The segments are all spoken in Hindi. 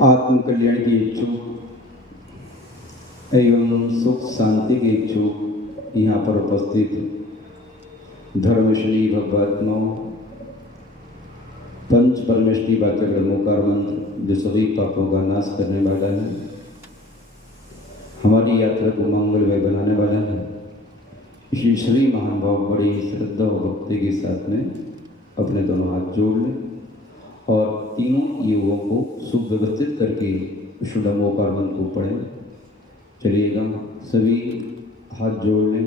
आत्म कल्याण के इच्छुक एवं सुख शांति के इच्छुक यहाँ पर उपस्थित धर्मश्री भगवात्माओं, पंच परमेष्टि वाक्यक्रमोकार मंत्र जो सभी पापों का नाश करने वाला है, हमारी यात्रा को मंगलमय बनाने वाला है। इसलिए सभी महान भाव बड़ी श्रद्धा और भक्ति के साथ में अपने दोनों हाथ जोड़ लें और तीनों युगों को सुव्यवस्थित करके शुद्धमोकार मंत्र को पढ़ें। चलिएगा, सभी हाथ जोड़ लें।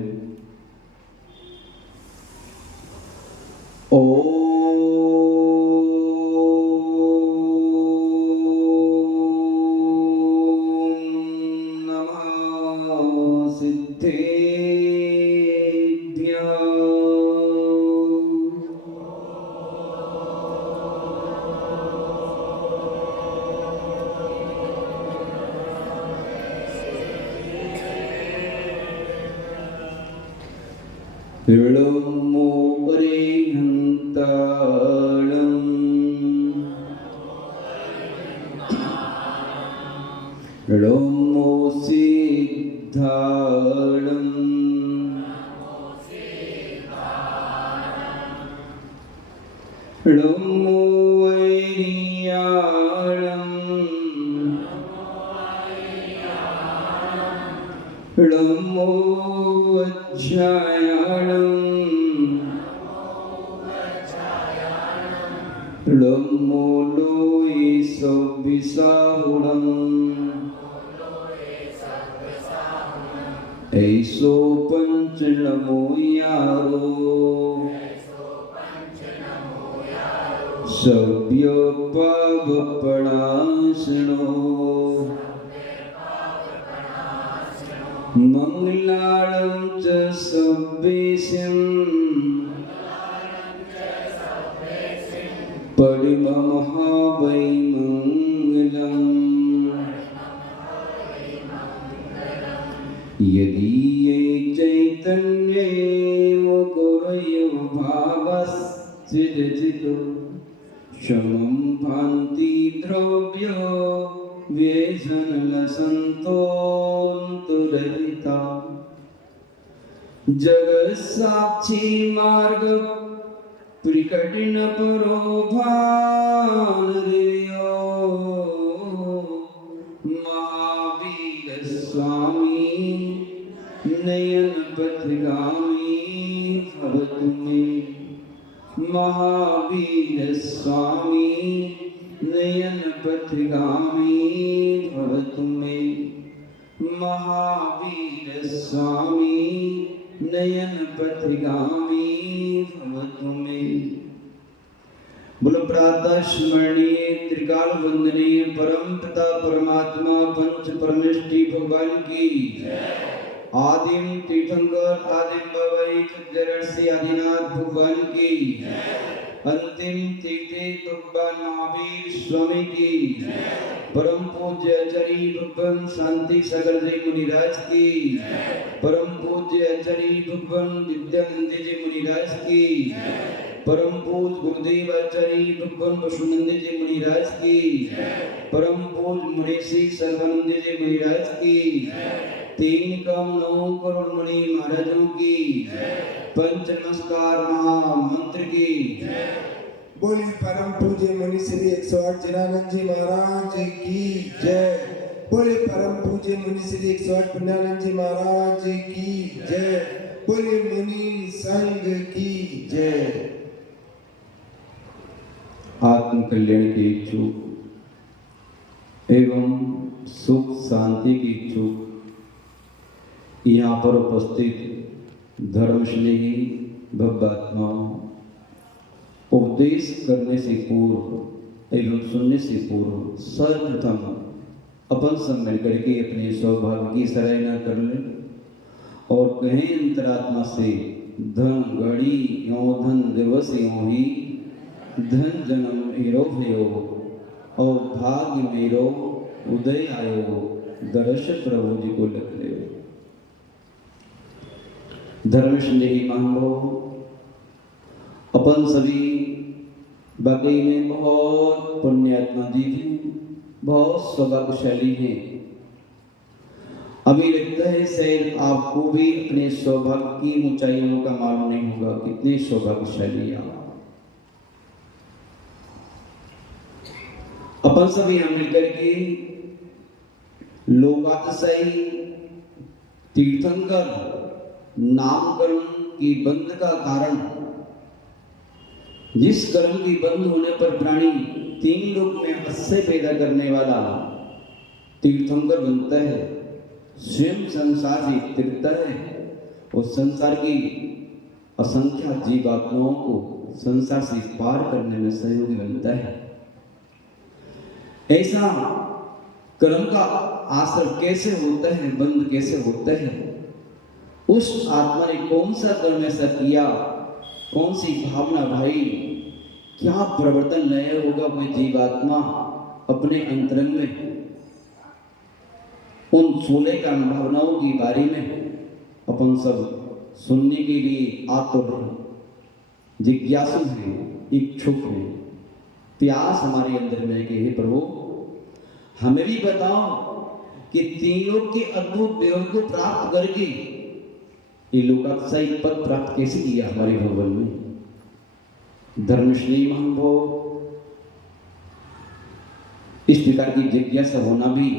ऐसो पंच नमो यारो सभ्य पाप प्रणाशनो मंगलाणं च सभ्येशं परममहावै मंगलम्। यदि ये चैतन्येव गुरयो भावस्थितितो समं भान्ति द्रव्यो व्यसनलसन्तोऽन्तरहिता जगत्साक्षी मार्ग प्रकटिन परो भानर्यो महावीर स्वामी नयन पथगामी भवतु मे। महावीर स्वामी नयन पथगामी भवतु मे। महावीर स्वामी नयन पथगामी भवतु मे। बोलो प्रातः स्मरणीय त्रिकाल वंदनीय परम पिता परमात्मा पंच परमेष्टि भगवान की आदिम तीर्थंकर आदिम बाबा जरसी आदिनाथ भगवान की अंतिम तीर्थे भगवान महावीर स्वामी की परम पूज्य आचार्य भगवान शांति सागर जी मुनिराज की परम पूज्य आचार्य भगवान विद्यानंद जी मुनिराज की परम पूज्य गुरुदेव आचार्य भगवान वसुनंद जी मुनिराज की परम पूज्य मुनीषी सर्वानंद जी मुनिराज की तीन कम 9 करोड़ मुनि महाराजों की पंच नमस्कार महामंत्र की बोली परम पूज्य मुनि श्री 108 जनानंद जी महाराज की जय। बोली परम पूज्य मुनि श्री 108 पुण्यानंद जी महाराज की जय। बोली मुनि संघ की जय। आत्म कल्याण के इच्छुक एवं सुख शांति के इच्छुक यहाँ पर उपस्थित धर्मस्नेही भक्तात्माओं, उपदेश करने से पूर्व एवं सुनने से पूर्व सर्वप्रथम अपन सम्मेलन करके अपने सौभाग्य की सराहना कर लें और कहें अंतरात्मा से धन घड़ी यों धन दिवस यों ही धन जन्म हीरो भयो और भाग्य मेरो उदय आयो दर्श प्रभु जी को लग ले। धर्मस्नेही मानव, अपन सभी बाकी में बहुत पुण्यात्मा जी थी बहुत सौभाग्यशाली हैं। अभी लगता है शायद आपको भी अपने सौभाग्य की ऊंचाइयों का मालूम नहीं होगा, कितने सौभाग्यशाली आप। अपन सब यहाँ मिलकर के लोकातिशयी तीर्थंकर नामकरण की बंध का कारण, जिस कर्म की बंध होने पर प्राणी तीन लोक में अस्य पैदा करने वाला तीर्थंकर बनता है, स्वयं संसार से तिरता है और संसार की असंख्य जीवात्माओं को संसार से पार करने में सहयोगी बनता है। ऐसा कर्म का आश्रय कैसे होता है, बंध कैसे होता है? उस आत्मा ने कौन सा कर्म ऐसा किया, कौन सी भावना भाई, क्या प्रवर्तन लाया होगा कोई जीवात्मा अपने अंतरंग में? उन 16 कर्म भावनाओं की बारे में अपन सब सुनने के लिए आतुर हैं, जिज्ञासु हैं, इच्छुक हैं। प्यास हमारे अंदर में कि हे प्रभु हमें भी बताओ कि तीन लोक के अद्भुत देव को प्राप्त करके ये लोकातिशयी पद प्राप्त कैसे किया हमारे भगवान ने। धर्मश्री महानुभव, इस प्रकार की जिज्ञासा होना भी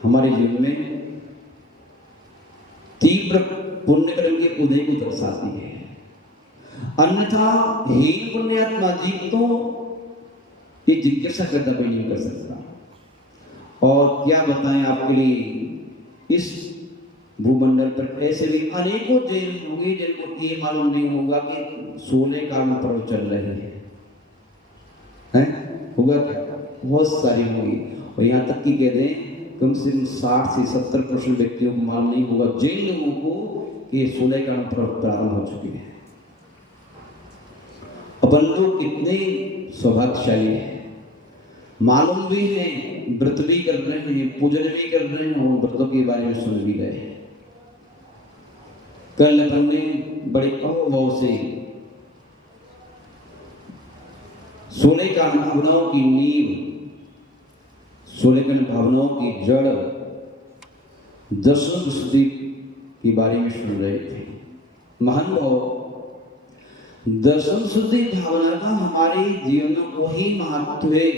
हमारे जीवन में तीव्र पुण्य कर्म के उदय को दर्शाती है। अन्यथा हीन पुण्यात्मा जीव तो ये जिज्ञासा करना कोई नहीं कर सकता। और क्या बताएं आपके लिए, इस भूमंडल पर ऐसे भी अनेकों जैन होंगे जिनको ये मालूम नहीं होगा कि 16 कर्म पर्व चल रहे हैं। होगा क्या? बहुत सारी होंगी। और यहाँ तक कि कहते हैं कम से कम 60 से 70% व्यक्तियों को मालूम नहीं होगा, जैन लोगों को, कि 16 कर्म पर्व प्रारंभ हो चुके हैं। अपन लोग कितने सौभाग्यशाली हैं, मालूम भी है, व्रत भी कर रहे हैं, पूजन भी कर रहे हैं और व्रतों के बारे में सुन भी रहे हैं। कल अपन ने बड़े अनुभव से 16 कर्म भावनाओं की नींव, 16 कर्म भावनाओं की जड़, दर्शन स्तुति के बारे में सुन रहे थे। महान भाव, दर्शन स्तुति भावना का हमारे जीवन में वही महत्व है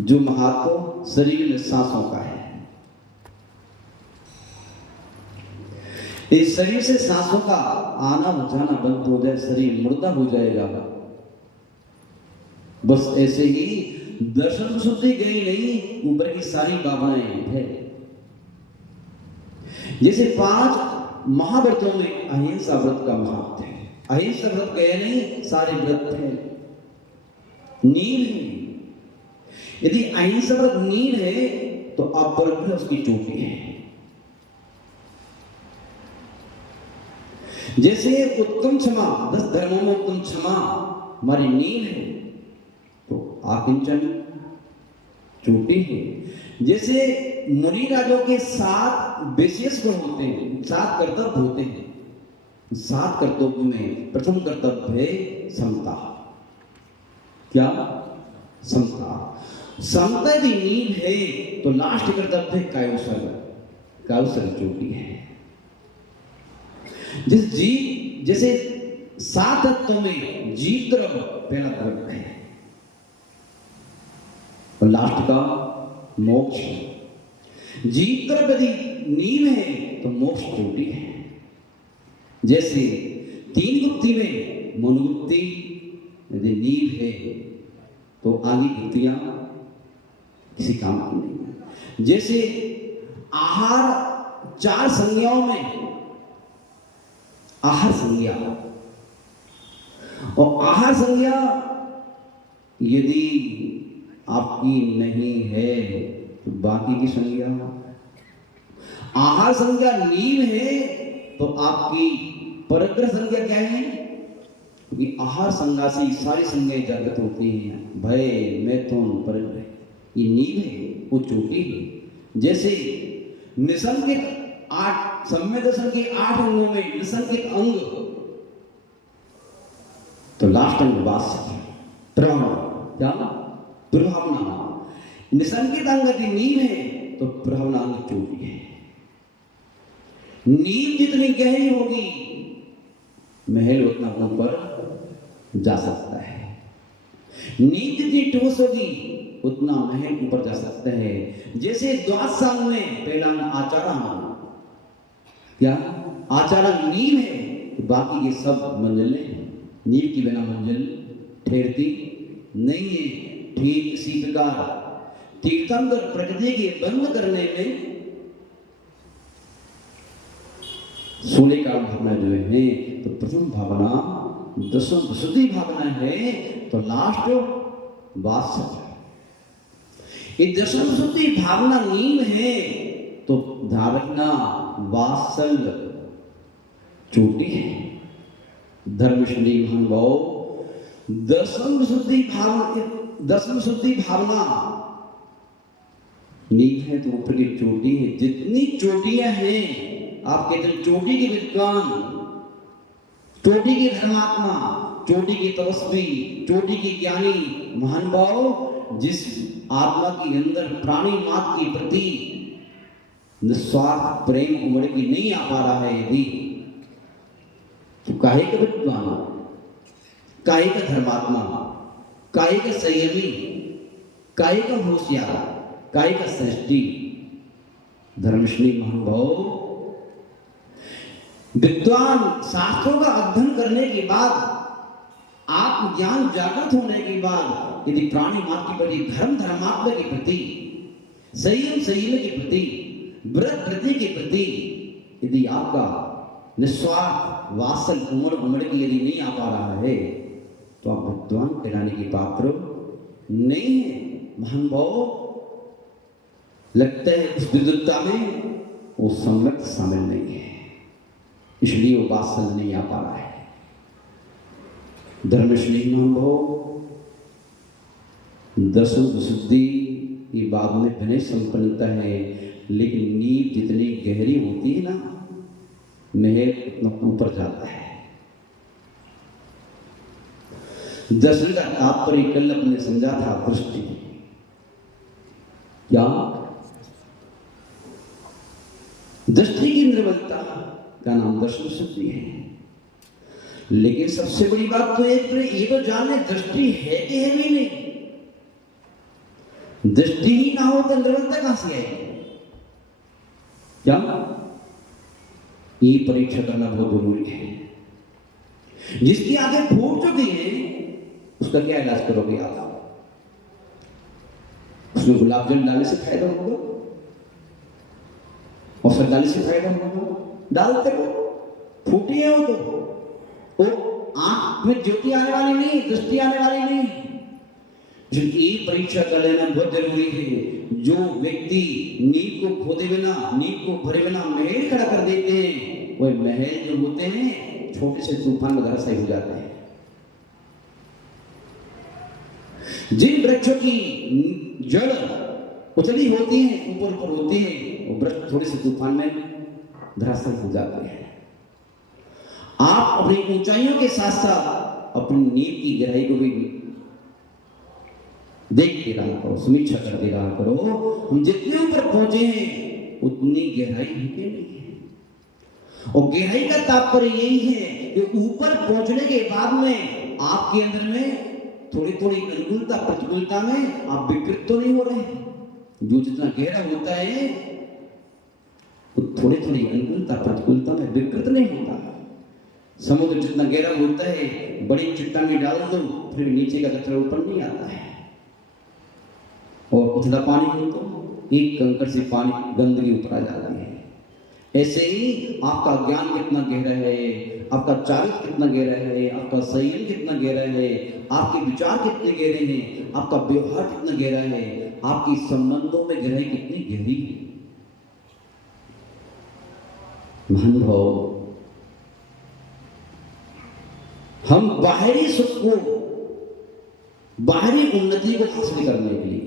जो महत्व शरीर में सांसों का है। इस शरीर से सांसों का आना जाना बंद हो जाए, शरीर मुर्दा हो जाएगा। बस ऐसे ही दर्शन शुद्धि गई नहीं, ऊपर की सारी भावनाएं है। जैसे 5 महाव्रतों में अहिंसा व्रत का महत्व है। अहिंसा व्रत गए नहीं, सारे व्रत है, नींद है। यदि अहिंसा व्रत नींद है तो अपरग्रह उसकी चोटी है। जैसे उत्तम क्षमा, 10 धर्मों में उत्तम क्षमा हमारी नींद है तो आकिंचन चोटी है। जैसे मुनि राजों के 7 विशेष गुण होते हैं, 7 कर्तव्य होते हैं। 7 कर्तव्य में प्रथम कर्तव्य है समता। क्या? समता। समता यदि नींद है तो लास्ट कर्तव्य है कायोसर। कायोसर चोटी है। जैसे 7 तत्वों में जीव तरफ पहला तरफ है और लास्ट का मोक्ष। जीव तरफ यदि नींव है तो मोक्ष चोटी है। जैसे 3 गुप्ती में मनुगुप्ती यदि नींव है तो आगे गुप्तियां किसी काम की नहीं। जैसे आहार 4 संज्ञाओं में आहार संज्ञा, और आहार संज्ञा यदि आपकी नहीं है तो बाकी की संज्ञा। आहार संज्ञा नींव है तो आपकी परग्रह संज्ञा क्या है? क्योंकि आहार संज्ञा से सारी संज्ञाएं जागृत होती हैं। भय, मैथुन, परग्रह, ये नींव है, वो चोटी है। जैसे निसंकित 8 सम्यक दर्शन के 8 अंगों में निसंकित अंग तो लास्ट अंग वास, क्या? प्रभावना। निसंकित अंग यदि नींव है तो प्रभुनांग चोटी है। नींव जितनी गहरी होगी महल उतना ऊपर जा सकता है। नींव जितनी ठोस होगी उतना महल ऊपर जा सकता है। जैसे द्वादशांग में पहला आचारांग, क्या आचारांग नींव है तो बाकी ये सब मंजिलें हैं। नींव की बिना मंजिल ठहरती नहीं है। ठीक इसी प्रकार तीर्थंकर प्रकृति के बंद करने में सोने का भावना जो है तो प्रथम भावना दसम विशुद्धि भावना है तो लास्ट वात्सल्य। ये दसम विशुद्धि भावना नींव है तो ध्यान रखना वात्सल्य चोटी है। धर्मश्री महानुभाव दसम विशुद्धि भावना नींव है तो ऊपर की चोटी है। जितनी चोटियां हैं आप कहते हैं चोटी के विद्वान, चोटी के धर्मात्मा, चोटी के तपस्वी, चोटी के ज्ञानी महानुभाव, जिस आत्मा के अंदर प्राणी मात्र के प्रति निस्वार्थ प्रेम उमड़ के नहीं आ पा रहा है यदि तो काहे का विद्वान, काहे का धर्मात्मा, काहे का संयमी, काहे का होशियार, काहे का सृष्टि। धर्मश्री महानुभाव विद्वान शास्त्रों का अध्ययन करने के बाद आत्मज्ञान जागृत होने के बाद यदि प्राणी मात्र के प्रति धर्मात्मा के प्रति संयम के प्रति व्रत प्रति के प्रति यदि आपका निस्वार्थ वात्सल उमड़ के यदि नहीं आ पा रहा है तो आप विद्वान कहलाने के पात्र नहीं है। महानुभाव लगता है उस विद्वत्ता में वो सम्यक शामिल नहीं है, इसलिए वो वात्सल नहीं आ पा रहा है। धर्मश्री महानुभाव दसम विशुद्धि की बाद में विनय संपन्नता है, लेकिन नींव जितनी गहरी होती है ना महल उतना ऊपर जाता है। दर्शन का तात्पर्य कल अपने समझा था दृष्टि, क्या दृष्टि की निर्बलता का नाम दर्शन शुद्धि है। लेकिन सबसे बड़ी बात तो ये तो जाने दृष्टि है कि है भी नहीं। दृष्टि ही ना हो तो निर्बलता कहां से आएगी? क्या ये परीक्षा करना बहुत जरूरी है। जिसकी आंखें फूट चुकी है उसका क्या इलाज करोगे आप? उसमें गुलाब जल डालने से फायदा होगा और सरदाली से फायदा होगा? डालते हो फूटी है वो तो आंख में ज्योति आने वाली नहीं, दृष्टि आने वाली नहीं। जिनकी परीक्षा कर लेना बहुत जरूरी है। जो व्यक्ति नींव को खोदे बिना, नींव को भरे बिना महल खड़ा कर देते हैं, वह महल जो होते हैं छोटे से तूफान में धराशायी हो जाते हैं। जिन वृक्षों की जड़ उथली होती है, ऊपर ऊपर होती है, वो वृक्ष थोड़े से तूफान में धराशायी हो जाते हैं। आप अपनी ऊंचाइयों के साथ साथ अपनी नींव की गहराई को भी देखते रहा करो, समीक्षा करते रहा करो। हम जितने ऊपर पहुंचे हैं उतनी गहराई है कि नहीं है। और गहराई का तात्पर्य यही है कि ऊपर पहुंचने के बाद में आपके अंदर में थोड़ी थोड़ी अनुकूलता प्रतिकूलता में आप विकृत तो नहीं हो रहे हैं। जो जितना गहरा होता है वो थोड़ी थोड़ी अनुकूलता प्रतिकूलता में विकृत नहीं होता। समुद्र जितना गहरा होता है, बड़ी चट्टानें डाल दो फिर नीचे का कचरा ऊपर नहीं आता है, और उथला पानी हो तो एक कंकड़ से पानी गंदगी ऊपर आ जाती है। ऐसे ही आपका ज्ञान कितना गहरा है, आपका चारित्र कितना गहरा है, आपका संयम कितना गहरा है, आपके विचार कितने गहरे हैं, आपका व्यवहार कितना गहरा है, आपकी संबंधों में गहराई कितनी गहरी है। महानुभाव, हम बाहरी सुख को, बाहरी उन्नति को हासिल करने के लिए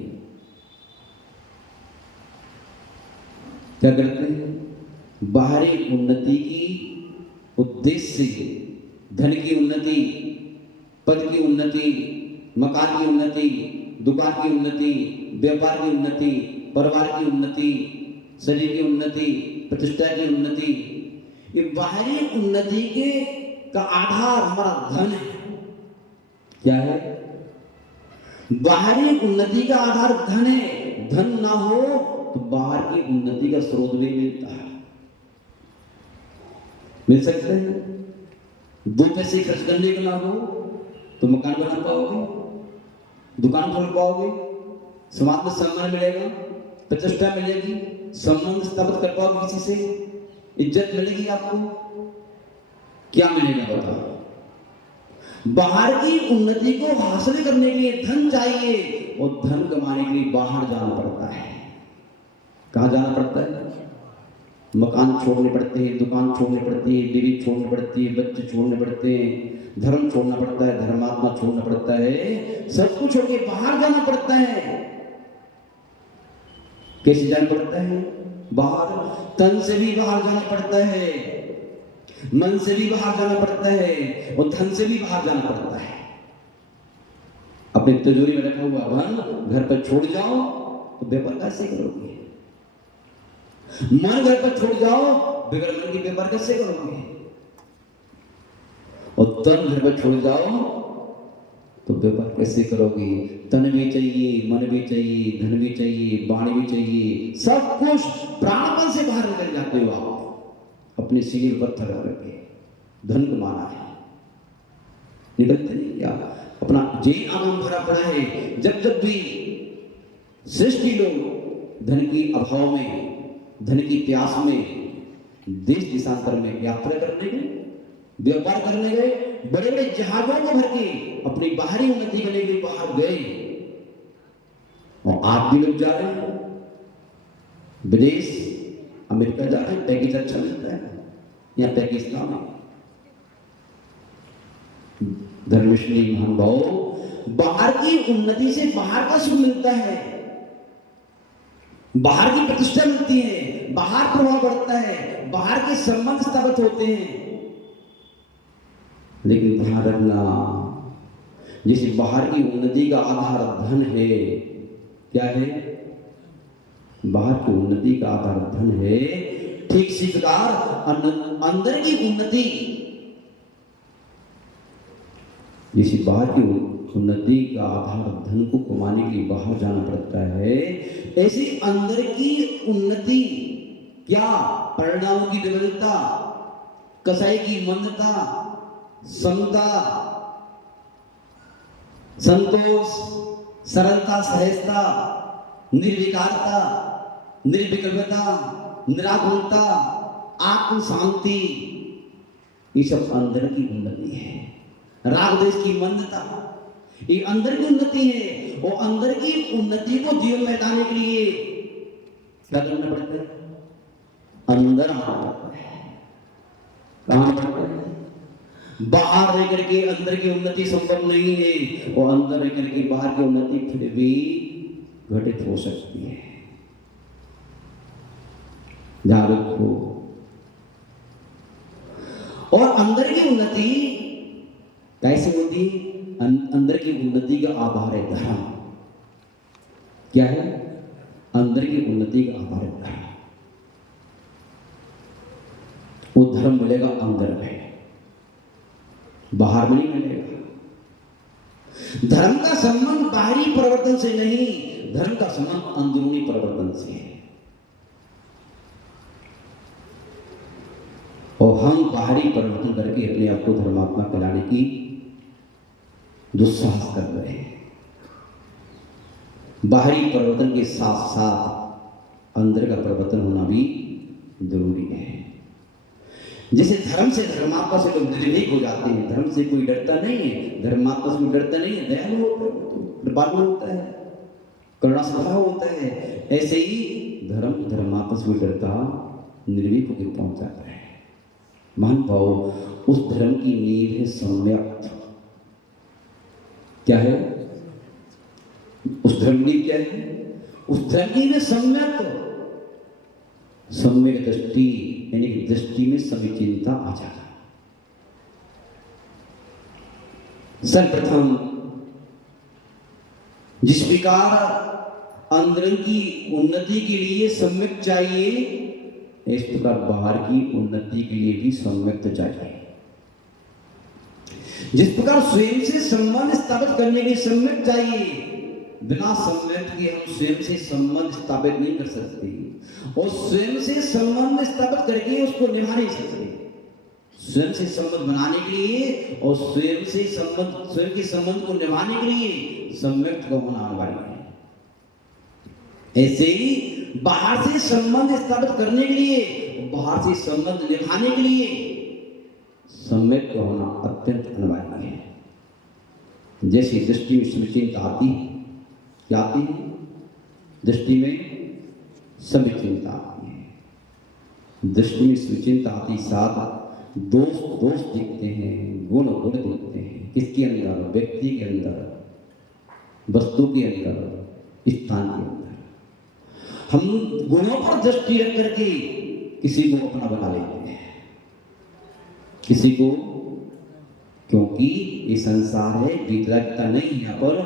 क्या करते हैं? बाहरी उन्नति की उद्देश्य से धन की उन्नति, पद की उन्नति, मकान की उन्नति, दुकान की उन्नति, व्यापार की उन्नति, परिवार की उन्नति, शरीर की उन्नति, प्रतिष्ठा की उन्नति, ये बाहरी उन्नति के का आधार हमारा धन है। क्या है? बाहरी उन्नति का आधार धन है। धन ना हो तो बाहर की उन्नति का स्रोत भी मिलता है, मिल सकते हैं। 2 पैसे खर्च करने का ना हो तो मकान बना पाओगे, दुकान खोल पाओगे, समाज में सम्मान मिलेगा, प्रतिष्ठा मिलेगी, संबंध स्थापित कर पाओगे, किसी से इज्जत मिलेगी आपको। क्या मिलेगा बताओ? बाहर की उन्नति को हासिल करने के लिए धन चाहिए, और धन कमाने के लिए बाहर जाना पड़ता है। कहाँ जाना पड़ता है? मकान छोड़ने पड़ते हैं, दुकान छोड़नी पड़ती है, बीवी छोड़नी पड़ती है, बच्चे छोड़ने पड़ते हैं, धर्म छोड़ना पड़ता है, धर्मात्मा छोड़ना पड़ता है, सब कुछ होके बाहर जाना पड़ता है। कैसे जाना पड़ता है? बाहर तन से भी बाहर जाना पड़ता है, मन से भी बाहर जाना पड़ता है, और धन से भी बाहर जाना पड़ता है। अपनी तिजोरी में रखा हुआ धन घर पर छोड़ जाओ तो व्यापार कैसे करोगे? मन घर पर छोड़ जाओ, बगैर मन की व्यापार कैसे करोगे? और तन घर पर छोड़ जाओ तो व्यापार कैसे करोगे? तन भी चाहिए, मन भी चाहिए, धन भी चाहिए, वाणी भी चाहिए, सब कुछ प्राणपण से बाहर निकल जाते हो आप अपने शरीर पर थर करके। धन कमाना है, निकलते नहीं क्या? अपना जैन आगम भरा पड़ा है। जब जब भी सृष्टि लोग धन की अभाव में, धन की प्यास में, देश देशांतर में यात्रा करने गए, व्यापार करने गए, बड़े बड़े जहाजों को भर के अपनी बाहरी उन्नति करने के लिए बाहर गए। और आप भी लोग जा रहे हैं विदेश, अमेरिका जा रहे हैं, पैकेज अच्छा मिलता है, यहाँ पैकेज ना हो। धर्मश्री महान भाव, बाहर की उन्नति से बाहर का सुख मिलता है, बाहर की प्रतिष्ठा मिलती है, बाहर प्रभाव बढ़ता है, बाहर के संबंध स्थापित होते हैं। लेकिन ध्यान रखना, जिस बाहर की उन्नति का आधार धन है, क्या है? बाहर की उन्नति का आधार धन है। ठीक इसी प्रकार अंदर की उन्नति, जिस बाहर की उन्नति का आधार धन को कमाने के लिए बाहर जाना पड़ता है, ऐसी अंदर की उन्नति क्या? परिणामों की विविधता, कसाई की मंदता, समता, संतोष, सरलता, सहजता, निर्विकारता, निर्विकल्पता, निराकुलता, आत्म शांति, ये सब अंदर की उन्नति है। राग देश की मंदता, ये अंदर की उन्नति है। वो अंदर की उन्नति को जीवन में लाने के लिए क्या करना पड़ता है? अंदर आना पड़ता है। कहाँ पड़ता है? बाहर रह करके अंदर की उन्नति संभव नहीं है, और अंदर रह करके बाहर की उन्नति फिर भी घटित हो सकती है। ध्यान रखो। और अंदर की उन्नति कैसे होती? अंदर की उन्नति का आधार है धर्म। क्या है? अंदर की उन्नति का आधार है धर्म। वो धर्म मिलेगा अंदर में, बाहर में नहीं मिलेगा। धर्म का संबंध बाहरी परिवर्तन से नहीं, धर्म का संबंध अंदरूनी परिवर्तन से है। और हम बाहरी परिवर्तन करके अपने आप को धर्मात्मा कहलाने की दुस्साहस कर रहे हैं। बाहरी परिवर्तन के साथ साथ अंदर का परिवर्तन होना भी जरूरी है। जैसे धर्म से धर्मात्मा से लोग निर्भीक हो जाते हैं, धर्म से कोई डरता नहीं है, धर्मात्मा से कोई डरता नहीं है, दयालु होता है, कृपालु होता है, करुणा स्वभाव होता है। ऐसे ही धर्म धर्मात्मा से कोई डरता निर्भीक होकर पहुंच जाता है। मान पाओ, उस धर्म की नींव है सम्यक। क्या है? उस धर्म की क्या है? उस धर्म की में सम्यक, सम्यक दृष्टि, यानी कि दृष्टि में समीचीनता आ जाना। सर्वप्रथम जिस प्रकार अंदर की उन्नति के लिए सम्यक चाहिए, इस प्रकार बाहर की उन्नति के लिए भी सम्यक चाहिए। जिस प्रकार स्वयं से संबंध स्थापित करने के सम्यक चाहिए, बिना सम्यक के हम स्वयं से संबंध स्थापित नहीं कर सकते, और स्वयं से संबंध स्थापित करके उसको निभा नहीं सकते। स्वयं से संबंध बनाने के लिए और स्वयं के संबंध को निभाने के लिए सम्यक का होना अनिवार्य है। ऐसे ही बाहर से संबंध स्थापित करने के लिए, बाहर से संबंध निभाने के लिए सम्यक का होना अत्यंत अनिवार्य है। जैसे दृष्टि में समीचीनता आती है, क्या आती है? दृष्टि में समीचीनता आती है। दृष्टि में समीचीनता आती साथ दोष दिखते हैं, गुण दिखते हैं। किसके अंदर? व्यक्ति के अंदर, वस्तु के अंदर, स्थान के अंदर। हम गुणों पर दृष्टि रख करके किसी को अपना बना लेते हैं, किसी को, क्योंकि ये संसार है, विकलांगता नहीं यहाँ पर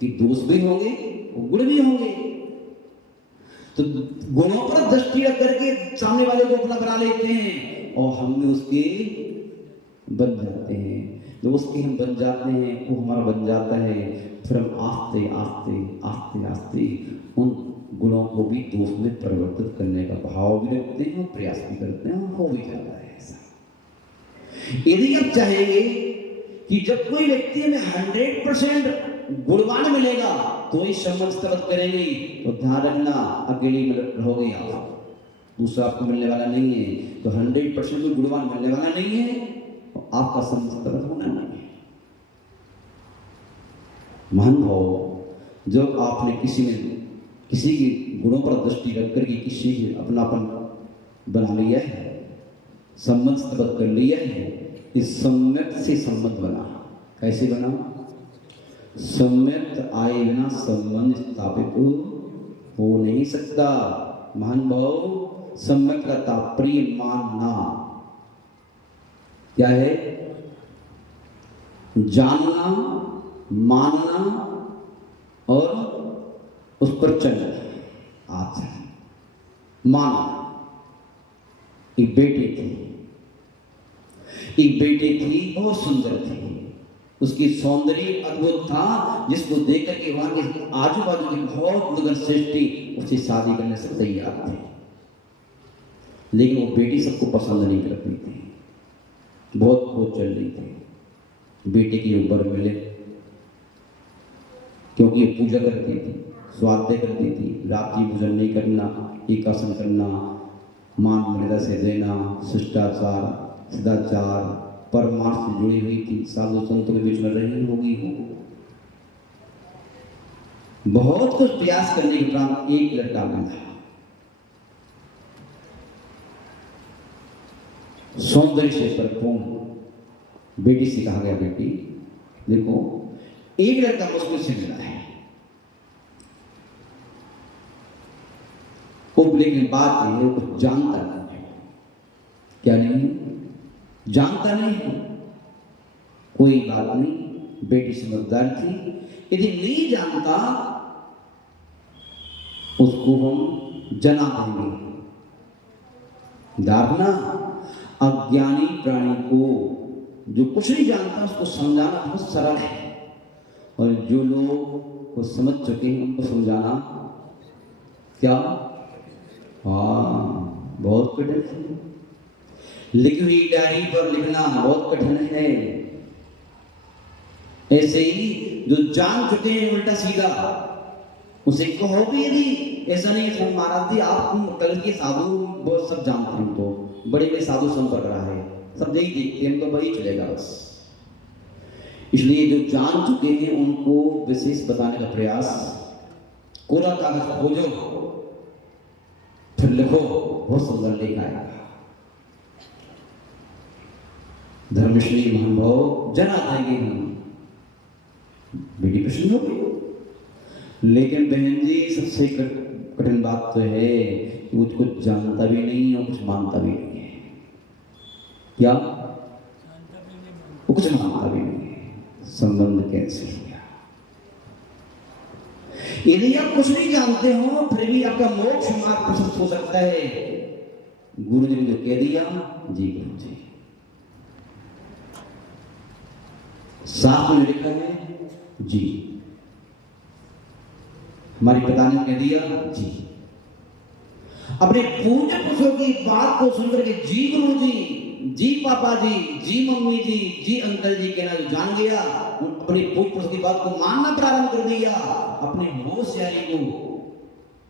कि दोष भी होंगे और गुण भी होंगे। तो गुणों पर दृष्टि रख करके सामने वाले को अपना बना लेते हैं और हम भी उसके बन जाते हैं। जो उसके हम बन जाते हैं वो हमारा बन जाता है। फिर हम आस्ते आस्ते आस्ते आस्ते उन गुणों को भी दोष में परिवर्तित करने का भाव भी रखते हैं और प्रयास भी करते हैं, और हो भी जाता है ऐसा। यदि आप चाहेंगे कि जब कोई व्यक्ति में 100% गुणवान मिलेगा तो ही संबंध स्थापित करेंगे, तो ध्यान रखना अकेले में रहोगे आप, दूसरा आपको मिलने वाला नहीं है। तो 100% कोई गुणवान मिलने वाला नहीं है और आपका संबंध स्थापित होना नहीं है। महान भाव, जब आपने किसी के गुणों पर दृष्टि रख करके किसी से अपनापन बना लिया है, संबंध स्थापित कर लिया है, इस सम्यक से संबंध बना। कैसे बना? सम्यक आए बिना संबंध स्थापित हो नहीं सकता। महान भाव, सम्यक का तात्पर्य मानना क्या है? जानना, मानना और उस पर चलना। अच्छा, मानना। एक बेटी थी, बहुत सुंदर थी, उसकी सौंदर्य अद्भुत था, जिसको देख करके वहां के आजू बाजू की बहुत लोग श्रेष्ठी उससे शादी करने से तैयार थे। लेकिन वो बेटी सबको पसंद नहीं करती थी, बहुत खोज चल रही थी। बेटे की ऊपर मिले, क्योंकि ये पूजा करती थी, स्वाध्याय करती थी, रात्रि भोजन नहीं करना, एकासन करना, मान मर्यादा से देना, शिष्टाचार, सदाचार, परमार्थ से जुड़ी हुई थी, साधु संतों के बीच में रही होगी। बहुत कुछ प्रयास करने के बाद एक लड़का मिला, सौंदर्य से परिपूर्ण। बेटी से कहा गया, बेटी देखो, एक लड़का मुश्किल से मिला है, लेकिन बात ये कुछ जानता नहीं। क्या नहीं? जानता नहीं। कोई बात नहीं, बेटी समझदार थी। यदि नहीं जानता उसको हम जना देंगे। दारना, अज्ञानी प्राणी को, जो कुछ नहीं जानता उसको समझाना बहुत सरल है, और जो लोग को समझ चुके हैं उनको समझाना क्या? हाँ, बहुत कठिन है। लिखी हुई डायरी पर लिखना बहुत कठिन है। ऐसे ही जो जान चुके हैं उल्टा सीधा, उसे कहो भी यदि ऐसा नहीं है महाराज जी आप कल के साधु बहुत सब जानते हैं, तो बड़े बड़े साधु संपर्क रहा है, सब यही देखते हैं, तो वही चलेगा बस। इसलिए जो जान चुके हैं उनको विशेष बताने का प्रयास, कोरा कागज खोजो फिर लिखो, बहुत सुंदर लेख आएगा। धर्मश्री महानुभाव जना देंगे हम, बेटी प्रश्न होगी। लेकिन बहन जी सबसे कठिन बात तो है कि वो कुछ जानता भी नहीं और कुछ मानता भी नहीं है। क्या? वो कुछ मानता भी नहीं है। संबंध कैसे किया? यदि आप कुछ नहीं जानते हो फिर भी आपका मोक्ष मार्ग प्रशस्त हो सकता है। गुरु जी ने जो कह दिया, जी गुरु जी। शास्त्र में लिखा है जी, हमारी पिता ने कह दिया जी। अपने पूज्य पुरुषों की बात को सुनकर के जी गुरु जी, जी पापा जी, जी मम्मी जी, जी अंकल जी कहना जो जान गया, अपने पूज्य पुरुष की बात को मानना प्रारंभ कर दिया। अपने होशियारी को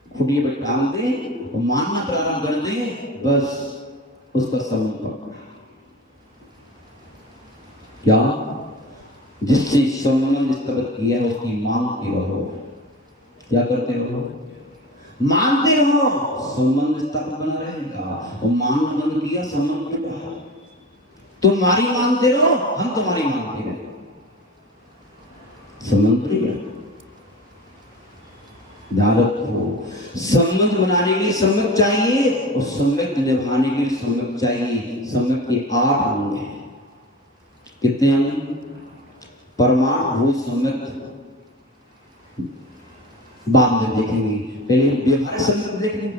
खुटिये पर टांग दे और मानना प्रारंभ कर दे, बस उसका समय पकड़ा। क्या जिससे संबंध स्थापित किया है उसकी मांगते रहो। क्या करते रहो? मानते रहो, संबंध स्थापित बना रहेगा। और मानना बंद किया, संबंध टूटा। तुम्हारी मानते रहो, हम तुम्हारी मानते रहे, संबंध टूट गया। ध्यान रखो, संबंध बनाने के लिए सम्यक चाहिए और सम्यक निभाने के लिए सम्यक चाहिए। सम्यक के 8 अंग हैं। कितने अंग? परमाणु भूत सम्यक बाद में देखेंगे, पहले व्यवहार संबंध देखेंगे।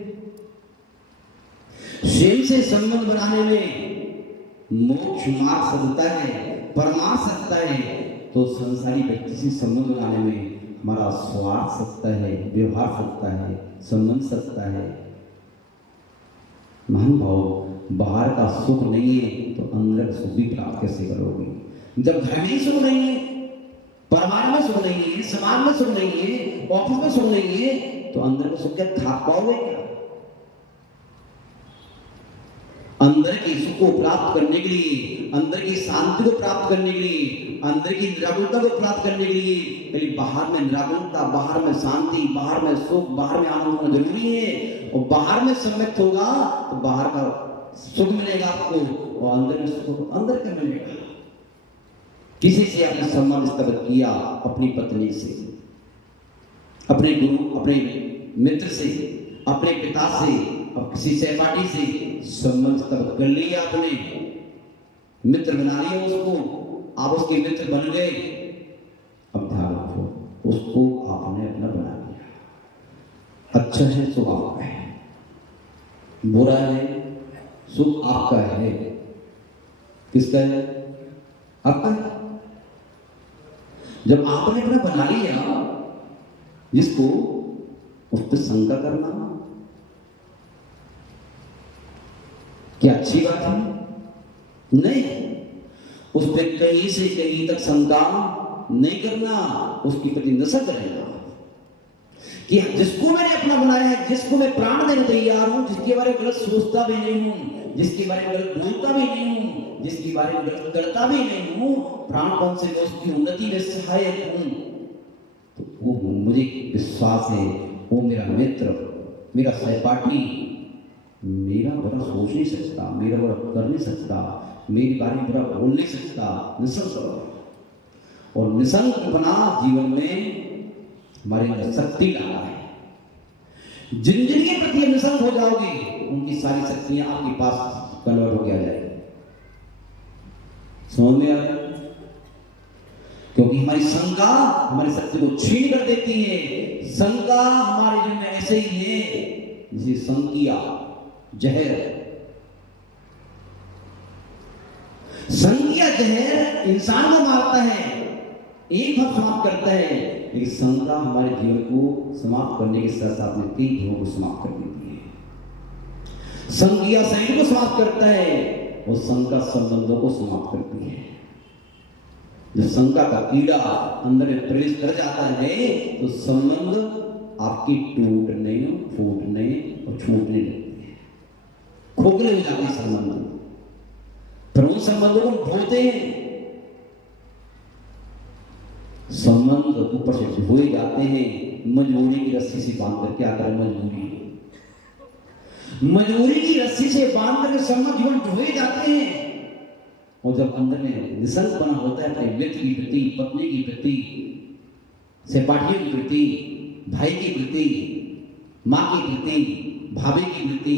स्वयं से संबंध बनाने में मोक्ष मार्ग सकता है, परमार्थ सकता है, तो संसारी व्यक्ति से संबंध बनाने में हमारा स्वार्थ सकता है, व्यवहार सकता है, संबंध सकता है। महान भाव, बाहर का सुख नहीं है तो अंदर का सुख भी प्राप्त कैसे करोगे? जब घर में सुख नहीं है, परिवार में सुख नहीं है, समाज में सुख नहीं है, ऑफिस में सुख नहीं है, तो अंदर का सुख क्या खा पाओगे क्या? अंदर के सुख को प्राप्त करने के लिए, अंदर की शांति को प्राप्त करने के लिए, अंदर की निराकुलता को प्राप्त करने के लिए पहले बाहर में निराकुलता, बाहर में शांति, बाहर में सुख, बाहर में आनंद होना जरूरी है। और बाहर में सम्यक्त होगा तो बाहर का सुख मिलेगा आपको, और अंदर में सुख अंदर का मिलेगा। किसी से आपने संबंध स्थापित किया, अपनी पत्नी से, अपने गुरु, अपने मित्र से, अपने पिता से, अब किसी सहपाठी से संबंध स्थापित कर लिया, आपने मित्र बना लिया उसको, आप उसके मित्र बन गए। अब ध्यान रखो, उसको आपने अपना बना लिया। अच्छा है सुख आपका है, बुरा है सुख आपका है। किसका है? आपका है। जब आपने अपना बना लिया, जिसको उस पर शंका करना क्या अच्छी बात है? नहीं, उस पर कहीं से कहीं तक शंका नहीं करना, उसके प्रति नशा करेगा कि जिसको मैंने अपना बनाया है, जिसको मैं प्राण देने तैयार हूं, जिसके बारे में गलत सोचता भी नहीं हूं, जिसके बारे में गलत बोलता भी नहीं हूं, जिसके बारे में गलत करता भी नहीं हूं, प्राणपन से उसकी उन्नति में सहायक हूं, तो वो मुझे विश्वास है, वो मेरा मित्र, मेरा सहपाठी, मेरा बुरा सोच नहीं सकता, मेरा बुरा कर नहीं सकता, मेरे बारे में बुरा बोल नहीं सकता। निसंक और निसंकल्पना जीवन में हमारे अंदर शक्ति लाना है। जिन जिन के प्रति निसंक हो जाओगे, उनकी सारी शक्तियां आपके पास कन्वर्ट हो गया जाएगी। समझ में आ रहा है? क्योंकि हमारी शंका हमारी शक्ति को छीन कर देती है। शंका हमारे जीवन में ऐसे ही है जिसे संकिया जहर, संकिया जहर इंसान को मारता है, एक भाग समाप्त करता है, लेकिन शंका हमारे जीवन को समाप्त करने के साथ साथ में कई जीवों को समाप्त कर देती है। संकिया शरीर को समाप्त करता है और शंका संबंधों को समाप्त करती है। जब शंका का कीड़ा अंदर में प्रवेश कर जाता है तो संबंध आपकी टूटने, फूटने और छूटने लगते हैं, खोखले हो जाते हैं संबंध। फिर उन संबंधों को ढोते हैं, संबंध ऊपर से ढोए जाते हैं, मजबूरी की रस्सी से बांध कर। क्या करें? मजबूरी की रस्सी से बांध कर संबंध जीवन ढोए जाते हैं। और जब अंदर में निसंक बना होता है अपने मित्र की प्रति, पत्नी की प्रति, सहपाठियों की प्रति, भाई की प्रति, माँ की प्रति, भाभी की प्रति,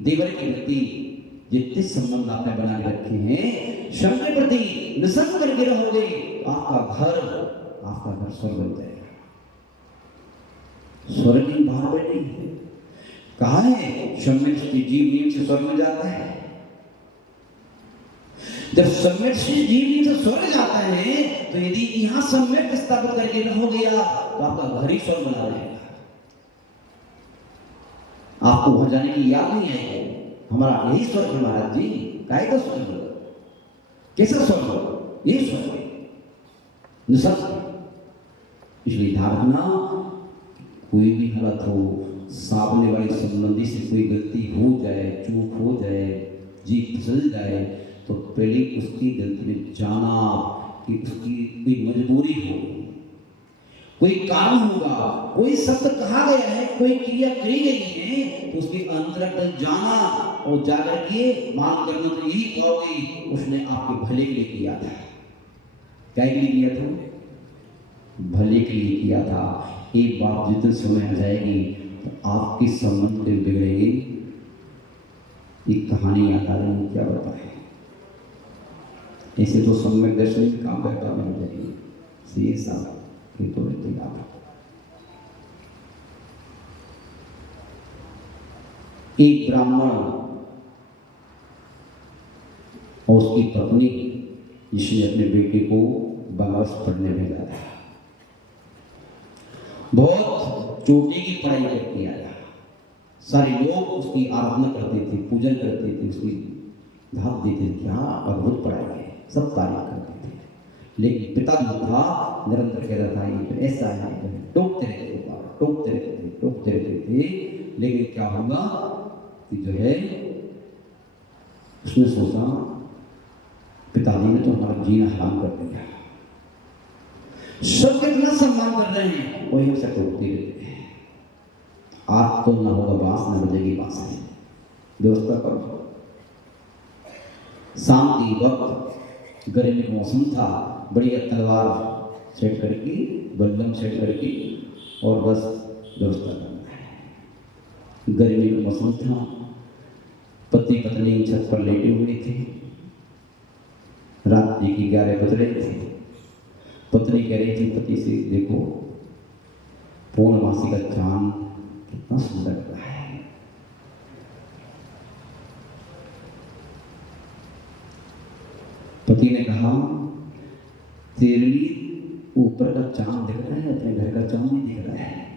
देवर की प्रति, जितने संबंध आपने बना के रखे हैं, स्वयं के प्रति निसंक करके रहोगे, आपका घर स्वर्ग बन जाएगा। स्वर्ग की बाहर बैठी है। कहा है सम्यक जीव नियम से स्वर्ग में जाता है। जब सम्यक जीव नियम से स्वर्ग जाता है तो यदि यहाँ सम्यक स्थापित करके रह गया तो आपका घर ही स्वर्ग बना रहेगा। आपको वहां जाने की याद नहीं आएगी। हमारा यही स्वर्ग है महाराज जी। काय का स्वर्ग? कैसा स्वर्ग? यही स्वर्ग निसर्ग। इसलिए ध्यान रखना, कोई भी हालत हो, सामने वाले संबंधी से कोई गलती हो जाए, चूक हो जाए, जीभ फिसल जाए, तो पहले उसकी गलती में जाना कि उसकी कोई मजबूरी हो, कोई काम होगा, कोई शब्द कहा गया है, कोई क्रिया करी गई है, तो उसके अंतरंग जाना और जाकर के मान करना तो यही कहोगे उसने आपके भले के लिए किया था। क्या के लिए किया था? भले के लिए किया था। एक बात जितने समय आ जाएगी तो आपके संबंध में बिगड़ेगी। एक कहानी याद आ रही है, क्या बताए? ऐसे तो सम्यक दर्शन काम बैठा बन जाएगी। सीए साहब ये तो रहते आप। एक ब्राह्मण और उसकी पत्नी जिसने अपने बेटे को बनारस पढ़ने भेजा था, बहुत चोटी की पढ़ाई करके आया। सारे लोग उसकी आराधना करते थे, पूजन करते थे, उसकी धाप देते थे, क्या अद्भुत पढ़ाई है, सब तारीफ करते थे। लेकिन पिता जो था निरंतर कहता था ये तो ऐसा है, टोकते रहते थे। लेकिन क्या होगा कि जो है उसने सोचा पिताजी ने तो हमारा जीना हराम कर दिया, सब कितना सम्मान कर रहे हैं, वही हमसे टोकते रहते हैं। आज तो ना होगा बांस, ना बजेगी बांसुरी, व्यवस्था करो। शाम की वक्त गर्मी का मौसम था, बढ़िया तलवार सेट करके, बल्लम सेट करके और बस व्यवस्था करना है। गर्मी का मौसम था, पति पत्नी छत पर लेटे हुए थे। रात्रि की 11 बज रहे थे। पत्नी कह रही थी पति से, देखो पूर्णमासी का चांद कितना सुंदर लग रहा है। पति ने कहा, तेरे लिए ऊपर का चांद दिख रहा है, अपने घर का चांद नहीं दिख रहा है।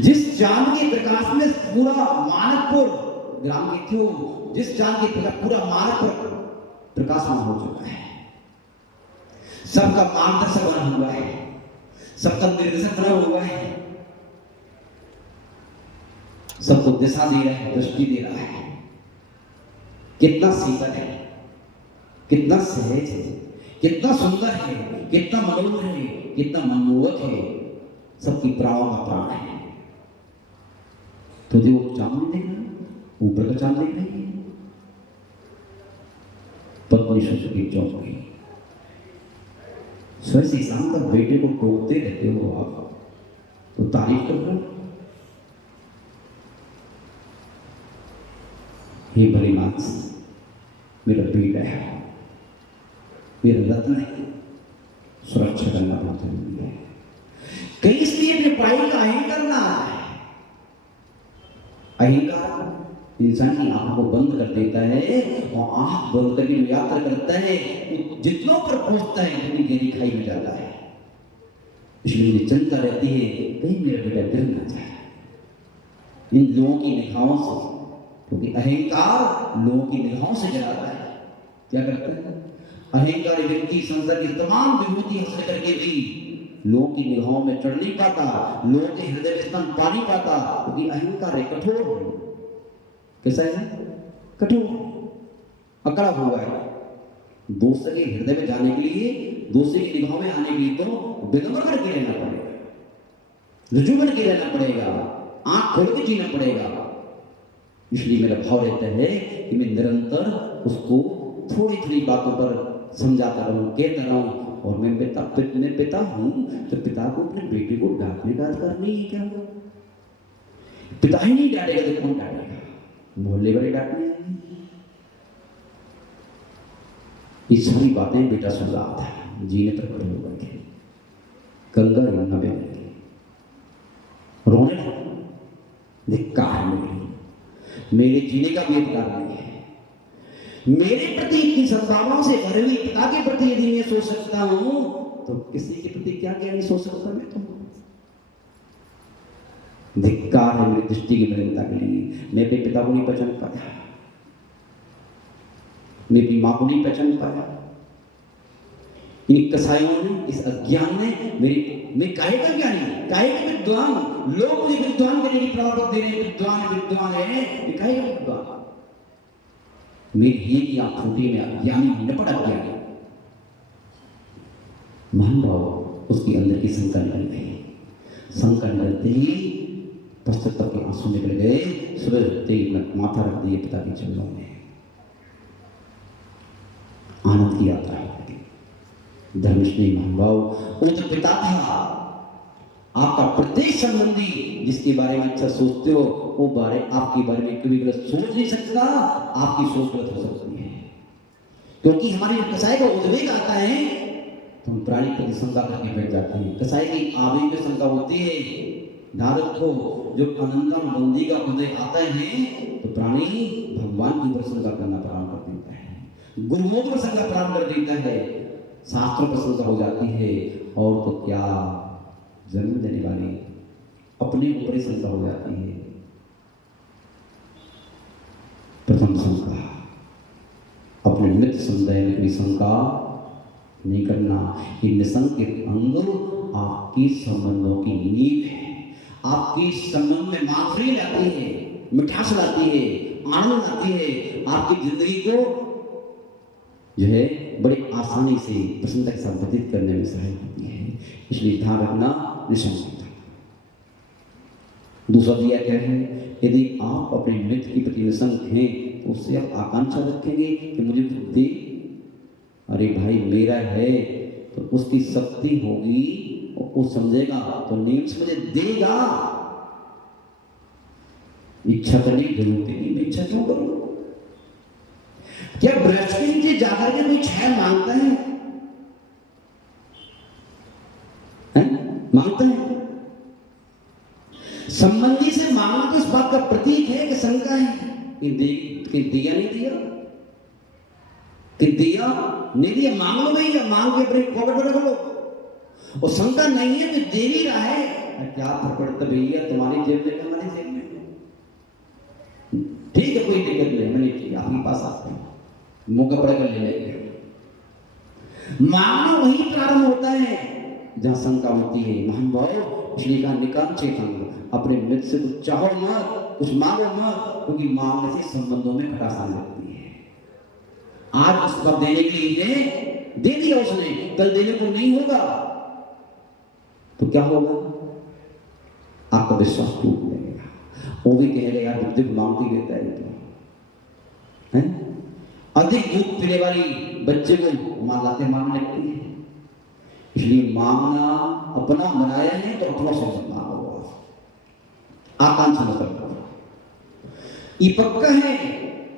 जिस चांद के प्रकाश में पूरा मानकपुर ग्राम के क्यों, जिस चांद के प्रकाश पूरा मानकपुर प्रकाशमान हो चुका है, सबका मार्गदर्शक बना हुआ है, सबका निर्देशक बना हुआ है, सबको दिशा दे रहा है, दृष्टि दे रहा है। कितना शीतल है, कितना सहज है, कितना सुंदर है, कितना मनोहर है, कितना मनमोहक है, सबकी प्राणों का प्राण है। तो जो चांद नहीं देख रहा, ऊपर का चांद देख रही है। पत्नी सोच की चौंक गई। स्वयं शाम तक बेटे को टोकते रहते हो आप, तो तारीफ कर रहे हो। हे भली मांस, मेरा बेटा है, मेरा रत्न है, सुरक्षा करना बहुत जरूरी है। कहीं इसलिए अपने पढ़ाई का अहंकार ना है। अहंकार इंसान की आंखों को बंद कर देता है और आंख बंद करके यात्रा करता है, तो जितनों पर पहुंचता है उतनी गहरी खाई में जाता है। इसलिए मुझे चिंता रहती है कहीं मेरा बेटा गिर ना जाए इन लोगों की निगाहों से, क्योंकि अहंकार लोगों की निगाहों से गिराता है। क्या करता है अहंकारी व्यक्ति? संसार की तमाम विभूति हासिल करके भी लोगों की निगाहों में चढ़ नहीं पाता, लोगों के हृदय में स्थान पा नहीं पाता, क्योंकि अहंकार है, कठोर है। कैसा है? कठोर, अकड़ा हुआ है। दूसरे के हृदय में जाने के लिए, दूसरे की निगाहों में आने के लिए तो विनम्र करके रहना पड़ेगा, रुजू बन के रहना पड़ेगा, आंख खोल के जीना पड़ेगा। इसलिए मेरा भाव रहता है कि मैं निरंतर उसको थोड़ी थोड़ी बातों पर समझाता रहूं, कहता रहूं। और मैं पिता हूं, तो पिता को अपने बेटे को डांटने का अधिकार नहीं है क्या? पिता ही नहीं डांटेगा तो कौन डांटेगा? मोहल्ले वाले डांटने। ये सारी बातें बेटा सुन रहा था, जीने पर खड़े हो गए थे, गंगा यमुना में धिक्कार मेरे जीने का भी अधिकार नहीं है। मेरे प्रति इतनी सद्भावनाओं से भरे हुए पिता के प्रति यदि मैं सोच सकता हूं तो किसी के प्रति क्या क्या नहीं सोच सकता मैं तो। धिक्कार है मेरी दृष्टि की मलिनता के लिए। मैं अपने पिता को नहीं पहचान पाया, मैं अपनी मां को नहीं पहचान पाया। इन कसाईयों ने, इस अज्ञान ने मैं काहे का ज्ञानी, काहे का विद्वान, लोग मुझे विद्वान करने की प्रवृत्ति दे रहे हैं, विद्वान है, मैं काहे का विद्वान। मेरी ये की आंख फूटी में अज्ञानी, निपट अज्ञानी। मान भाव उसके अंदर की शंका निकल गई। शंका निकलते ही पश्चाताप के आंसू निकल गए। सुबह उठते ही माथा रख दिए पिता के चरणों में। आनंद की यात्रा है। धर्मस्नेही महानुभाव, वो जो पिता था, आपका प्रत्येक संबंधी जिसके बारे में अच्छा सोचते हो वो आपके बारे में कभी गलत सोच नहीं सकता। आपकी सोच गलत हो सकती है, क्योंकि हमारे कसाई का उद्वेग आता है तो हम प्राणी प्रति शंका करके बैठ जाते हैं। कसाई की आवेग में शंका होती है। नारद को जब अनंतम बंदी का उदय आता है तो प्राणी भगवान की पर शंका करना प्रारंभ कर देता है, गुरुओं पर शंका प्रारंभ कर देता है, शास्त्रों पर शंका हो जाती है। और तो क्या, जन्म देने वाली अपने ऊपर ही शंका हो जाती है। प्रथम शंका, अपने मित्र समुदाय में कोई शंका नहीं करना। ये निसंकित अंग आपकी संबंधों की नींव है। आपकी संबंध में माधुर्य लाती है, मिठास लाती है, आनंद लाती है, आपकी जिंदगी को जो है बड़ी आसानी से प्रसन्नता के साथ व्यतीत करने में सहायक होती है। इसलिए ध्यान रखना निसंकित। दूसरा दिया क्या है, यदि आप अपने मित्र के प्रति निसंक हैं तो उससे आप आकांक्षा रखेंगे कि मुझे कुछ दे। अरे भाई मेरा है तो उसकी शक्ति होगी और वो समझेगा तो नियम से मुझे देगा। इच्छा करने की जरूरत नहीं, मैं इच्छा क्यों करूं। क्या ब्रश के नीचे जाकर के कोई छाया मांगता है? मांगता है? संबंधी से मांगना तो इस बात का प्रतीक है कि शंका है कि दिया नहीं दिया, कि दिया नहीं दिया, मांग लो भैया, मांग के अपने पॉकेट में रख लो। और शंका नहीं है कि दे नहीं रहा है, क्या फर्क पड़ता भैया, तुम्हारी जेब में हमारी जेब में, ठीक है कोई दिक्कत नहीं, मैंने आपके पास आते हैं, मौका पड़ेगा ले लेंगे। मांगना वही प्रारंभ होता है जहां शंका होती है। महान भाव, इसलिए कहा निकाम चेतन, अपने मित्र से कुछ चाहो मत, कुछ मांगो मत, क्योंकि मांगने से संबंधों में खटास आने लगती है। आज उसका देने के लिए दे दिया उसने, कल देने को नहीं होगा तो क्या होगा, आपका विश्वास टूट जाएगा। वो भी कहेगा यार बुद्धिक मांगती रहता है तो है। अधिक दूध पीने वाली बच्चे को मां लाते मांगने लगती है। इसलिए मांगना अपना बनाया है तो अपना से मांगो, आकांक्षा मत रखो। ये पक्का है,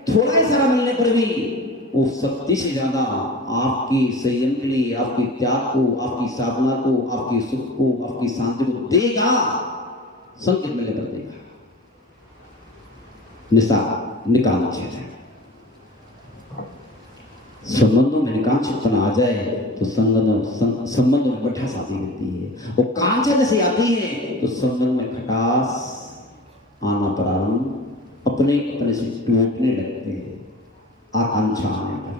थोड़ा इशारा मिलने पर भी वो शक्ति से ज्यादा आपके संयम के लिए, आपके त्याग को, आपकी साधना को, आपके सुख को, आपकी शांति को देगा। संकेत मिलने पर देगा। निकाल संबंधों में निकांक्षितपना आ जाए तो संबंधों में मिठास आती रहती है। वो कांचा जैसे आती है तो संबंध में खटास आना प्रारंभ अपने अपने से टूटने लगते हैं, आकांक्षा आने पर।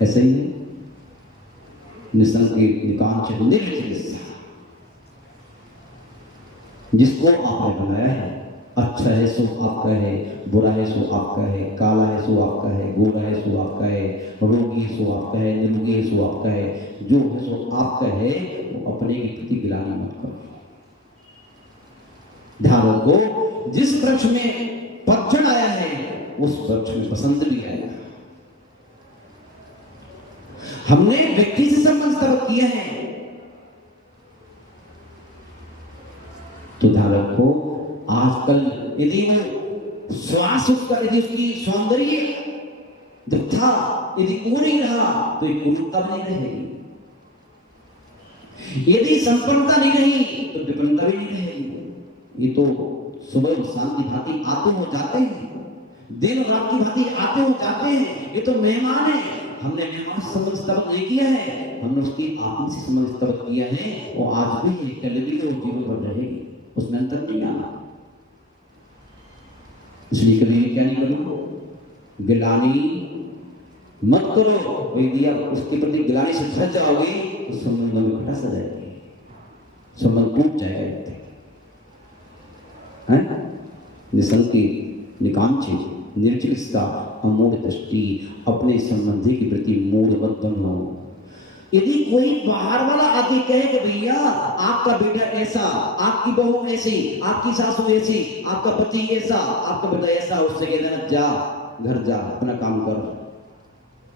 ऐसे ही निसंकेत निकांक्षित निर्विशेष, जिसको आपने बनाया है, अच्छा है सो आपका है, बुरा है सो आपका है, काला है सो आपका है, गोरा है सो आपका है, रोगी है सो आपका है, निरोगी है सो आपका है, जो है सो आपका है, वो अपने के प्रति गिलानी मत करो। ध्यान रखो, जिस वृक्ष में पतझड़ आया है उस वृक्ष में बसंत भी आएगा। हमने व्यक्ति से संबंध स्थापित किया है तो ध्यान रखो, आजकल यदि वो श्वास उसका, यदि उसकी सौंदर्य जो था यदि वो नहीं रहा तो एक कुरूपता भी नहीं रहेगी। यदि संपन्नता नहीं रही तो विपन्नता भी नहीं रहेगी। ये तो सुबह और शाम की भांति आते हो जाते हैं, दिन और रात की भांति आते हो जाते हैं, ये तो मेहमान है। हमने मेहमान से संबंध स्थापित नहीं किया है, हमने उसकी आत्मा से संबंध स्थापित किया है। वो आज भी है, कल भी और जीवन भर रहेगी, उसमें अंतर नहीं आना। इसलिए कभी क्या नहीं करो, गिलानी मत करो। यदि आप उसके प्रति गिलानी से भर जाओगे तो संबंध में खटास आ जाएगी, संबंध टूट जाएगा। निसंकी निकांक्षी निर्चिकित्सा अमूढ़ दृष्टि, अपने संबंधी के प्रति मूढ़ मत बनो। यदि कोई बाहर वाला आके कहे कि भैया आपका बेटा ऐसा, आपकी बहू ऐसी, आपकी सासू ऐसी, आपका पति ऐसा, आपका बेटा ऐसा, उससे कहना जा घर जा, अपना काम कर,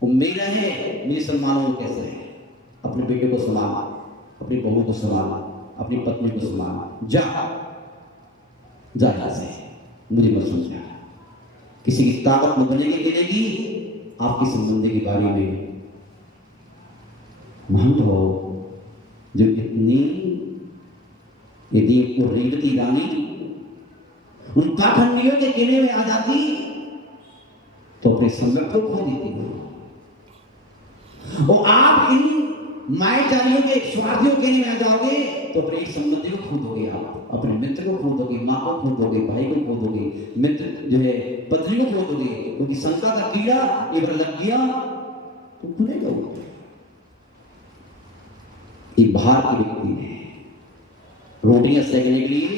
वो मेरा है, मेरी सम्मान कैसे है। अपने बेटे को सम्मान, अपनी बहू को सम्मान, अपनी पत्नी को सम्मान, जा से मुझे मत समझा। किसी की ताकत न बनेगी गिरेगी आपकी संबंधी के बारे में। महंत हो जो इतनी, यदि वो रेवती रानी उन पाखंडियों के घेरे में आ जाती तो अपने समय को खो देती हो। और आप इन मायाचारियों के स्वार्थियों के लिए आ जाओगे तो अपने एक संबंधी को खो दोगे, आप अपने मित्र को खो दोगे, माँ को खो दोगे, भाई को खो दोगे, मित्र जो है पत्नी को खो दोगे। क्योंकि शंका का कीड़ा एक बार लग गया तो खुलेगा। एक बाहर की व्यक्ति है, रोटियां सेकने के लिए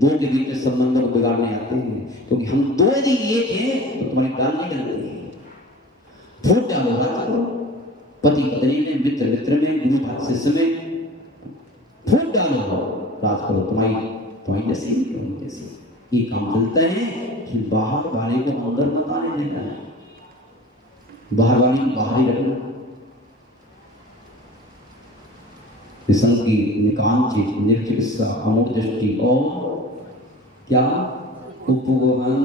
दो के बीच में संबंधों को बिगाड़ने आते हैं। क्योंकि हम दो यदि एक हैं तो तुम्हारी दाल नहीं डलती है। फूट डालो रात को, पति पत्नी में, मित्र मित्र में, गुरु भाई शिष्य में फूट डालो रात को, तुम्हारी जैसी ये काम चलता है कि बाहर वाले को अंदर मत आने देना है, बाहर वाले को बाहर ही रखना। निसंगी निकांक्षी निर्चिकित्सा अमूढ़ दृष्टि और क्या उपगमन,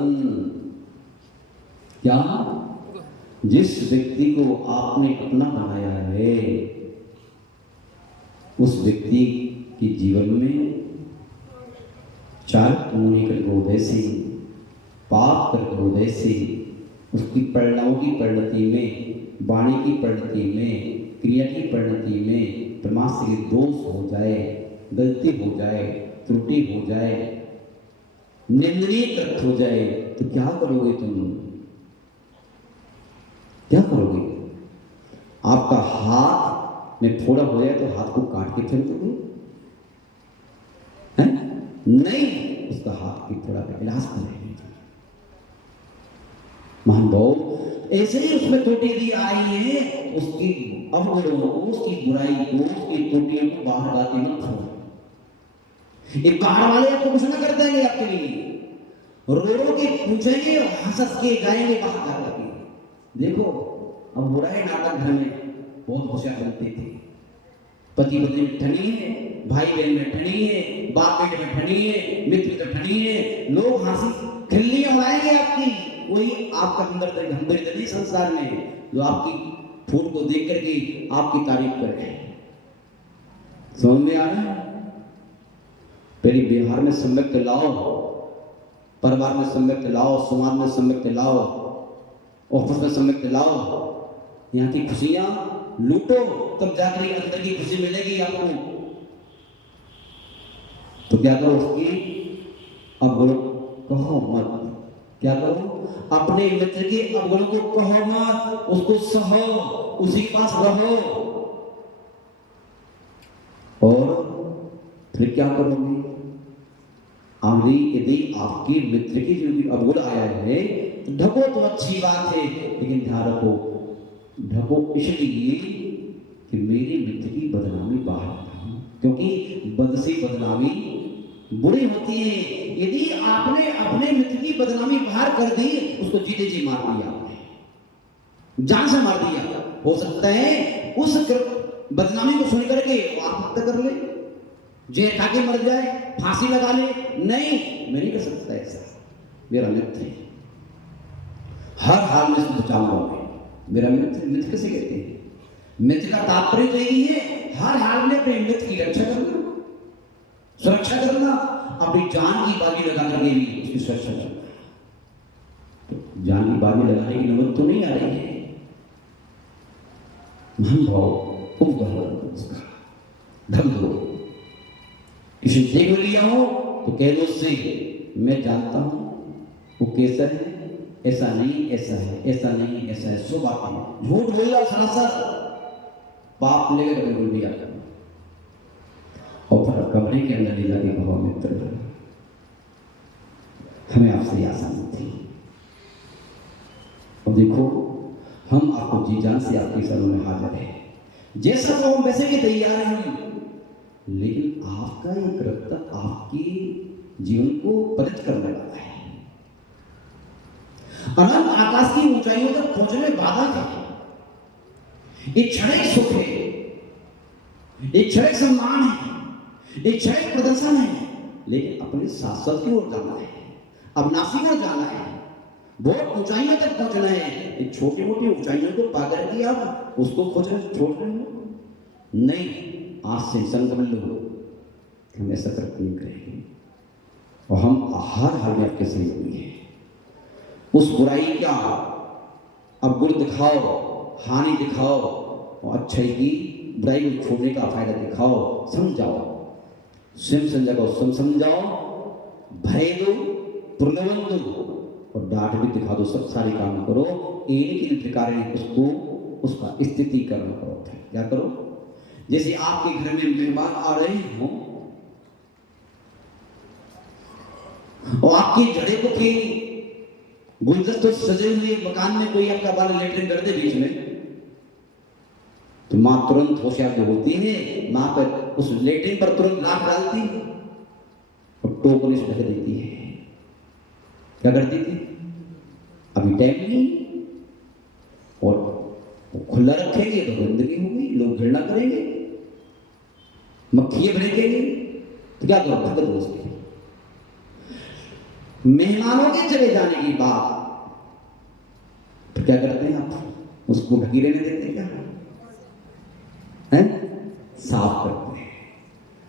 क्या जिस व्यक्ति को आपने अपना बनाया है उस व्यक्ति के जीवन में चार मुनि कर हृदय से, पाप कर हृदय से, उसकी परिणामों की परिणति में, वाणी की परिणति में, क्रिया की परिणति में प्रमाद से दोष हो जाए, गलती हो जाए, त्रुटि हो जाए, निंदनीय कृत हो जाए तो क्या करोगे तुम? क्या करोगे? आपका हाथ में फोड़ा हो जाए तो हाथ को काट के फेंक दोगे? नहीं, उसका हाथ की फोड़ा का इलाज करेंगे। महान भाव ऐसे ही उसमें त्रुटि यदि आई है, उसकी अवगुणों को, उसकी बुराई को, उसकी त्रुटियों को बाहर लाते मत छोड़ो। ये बाहर वाले आपको कुछ ना कर देंगे, आपके लिए रो के पूछेंगे और हंस के गाएंगे बाहर जाकर। देखो अब हो रहा है नाटक, घर में बहुत होशियार बनते थे, पति पत्नी में ठनी है, भाई बहन में ठनी है, बाप बेटे में ठनी है, मित्र में ठनी है, लोग हंसी खिल्ली उड़ाएंगे आपकी। वही आपका हमदर्द नहीं संसार में जो आपकी फूट को देख करके आपकी तारीफ करे। समझ में आ रहा है? पहले बिहार में सम्यक लाओ, परिवार में सम्यक लाओ, समाज में सम्यक लाओ, ऑफिस में सम्यक लाओ, यहाँ की खुशियां लूटो, तब जाकर अंदर की खुशी मिलेगी आपको। तो क्या करो, उसकी अवगुण कहो मत। क्या करो? अपने मित्र के अवगुण को कहो मत, उसको सहो, उसी के पास रहो। और फिर क्या करोगे? आगे यदि आपके मित्र की जो अवगुण आया है तो ढको तो अच्छी बात है, लेकिन ध्यान रखो, ढको इसलिए कि मेरे मित्र की बदनामी बाहर ना, क्योंकि बद से बदनामी बुरी होती है। यदि आपने अपने मित्र की बदनामी बाहर कर दी, उसको जीते जी मार दिया आपने, जान से मार दिया। हो सकता है उस बदनामी को सुन करके आत्महत्या कर ले, जेल खा के मर जाए, फांसी लगा ले। नहीं, मैं नहीं कर सकता ऐसा, मेरा मित्र है, हर हाल में उसको बचाऊंगा मैं। मेरा मित्र, मित्र कैसे कहते हैं? मित्र का तात्पर्य तो यही है, हर हाल में अपने मित्र की रक्षा करना, सुरक्षा करना। अपनी जान की बाजी लगा करके भी उसकी सुरक्षा करना है। तो जान की बाजी लगाने की नौबत तो नहीं आ रही है। मन भाव उसका ढक दो। किसी देख लिया हो तो कह दो उससे, मैं जानता हूं वो कैसा है, ऐसा नहीं ऐसा है, ऐसा नहीं ऐसा है, सो बातें झूठ बोलेगा सरासर पाप लेगा कभी बोल दिया। और फिर कमरे के अंदर ले जाके कहो मित्र हमें आपसे आशा नहीं थी, और देखो हम आपको जी जान से आपके शरण में हाजिर है, जैसा तो हम वैसे भी तैयार हैं, लेकिन आपका ये कृत्य आपके जीवन को पतित करने वाला है। अनंत आकाश की ऊंचाइयों तक पहुंचने में बाधा है। एक क्षणिक सुख है, एक क्षणिक सम्मान है, एक क्षणिक प्रदर्शन है, लेकिन अपने शाश्वत की ओर जाना है, अविनाशी की ओर जाना है, बहुत ऊंचाइयों तक पहुंचना है। एक छोटी मोटी ऊंचाइयों को पाकर के आप उसको खोजना छोड़ रहे हो? नहीं, आज से संकल्प लो कि हम ऐसा तरक्की नहीं करेंगे, और हम हर हाल में आपके सहयोगी हैं। उस बुराई का अब गुण दिखाओ, हानि दिखाओ, और अच्छाई की बुराई को छोड़ने का फायदा दिखाओ, समझाओ, स्वयं समझाओ, स्वयं समझाओ, भय दो, प्रलोभन दो और डांट भी दिखा दो, सब सारे काम करो। एक इन प्रकार उसको उसका स्थितिकरण करो। क्या करो? जैसे आपके घर में मेहमान आ रहे हो और आपके जड़े को के गुलदस्ते सजे हुए मकान में कोई आपका बाल लेटरिन कर दे बीच में, तो मां तुरंत होशियार जो होती है, मां पर उस लेटरिन पर तुरंत लात डालती है और टोकरी से ढक देती है। क्या करती थी? अभी टाइम नहीं, और खुला रखेंगे तो गंदगी होगी, लोग घृणा करेंगे, मक्खियां भड़केंगे, तो क्या करो? ढक दो उसकी। मेहमानों के चले जाने की बात तो क्या करते हैं आप? उसको ढकी रहने देते हैं? क्या हैं? साफ करते हैं,